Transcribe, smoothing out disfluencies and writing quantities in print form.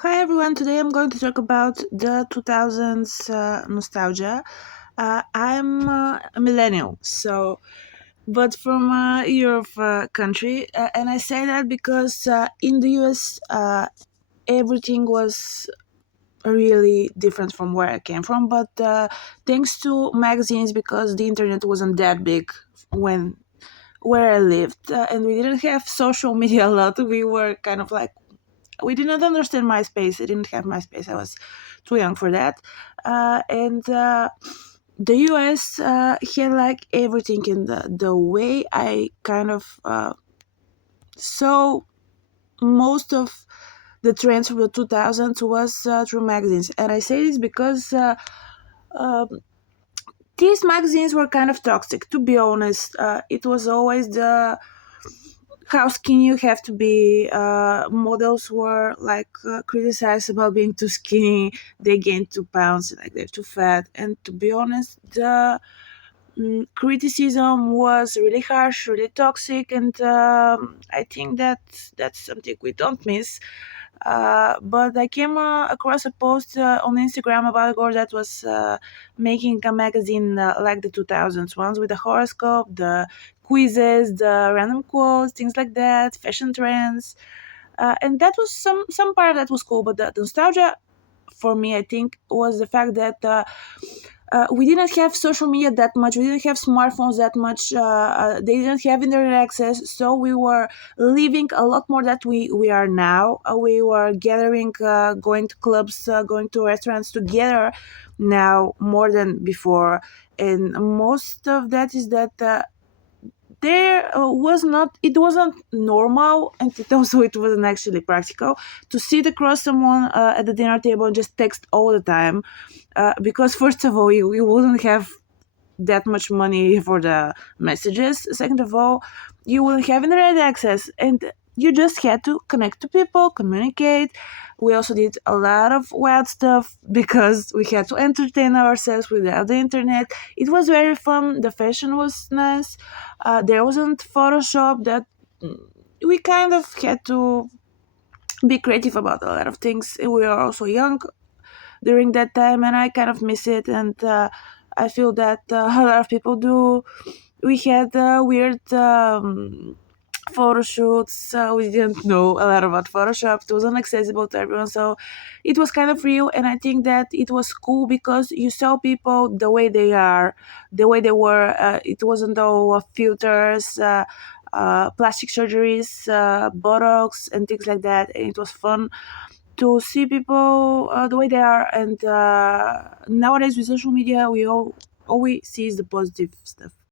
Hi everyone, today I'm going to talk about the 2000s nostalgia. I'm a millennial, but from a Europe country, and I say that because in the US everything was really different from where I came from, but thanks to magazines, because the internet wasn't that big when where I lived, and we didn't have social media a lot. We were kind of like we did not understand MySpace. I didn't have MySpace. I was too young for that. And the US had like everything in the way I kind of saw most of the trends from the 2000s was through magazines. And I say this because um these magazines were kind of toxic, to be honest. It was always the how skinny you have to be. Models were like criticized about being too skinny. They gained 2 pounds, like they're too fat. And to be honest, the criticism was really harsh, really toxic, and I think that that's something we don't miss. But I came across a post on Instagram about a girl that was making a magazine like the 2000s ones with the horoscope, the quizzes, the random quotes, things like that, fashion trends, and that was some part of that was cool. But the nostalgia for me, I think, was the fact that we didn't have social media that much. We didn't have smartphones that much. They didn't have internet access, so we were living a lot more that we are now. We were gathering, going to clubs, going to restaurants together now more than before, and most of that is that. There was not it wasn't normal, and also it wasn't actually practical to sit across someone at the dinner table and just text all the time, because first of all you wouldn't have that much money for the messages. Second of all, you wouldn't have internet access, and you just had to connect to people, communicate. We also did a lot of wild stuff because we had to entertain ourselves without the internet. It was very fun. The fashion was nice. There wasn't Photoshop. That we kind of had to be creative about a lot of things. We were also young during that time, and I kind of miss it. And I feel that a lot of people do. We had weird photo shoots. We didn't know a lot about Photoshop. It wasn't accessible to everyone, so it was kind of real. And I think that it was cool because you saw people the way they are, the way they were. It wasn't all filters. Plastic surgeries, Botox, and things like that. And it was fun to see people the way they are. And nowadays with social media, we all we see is the positive stuff.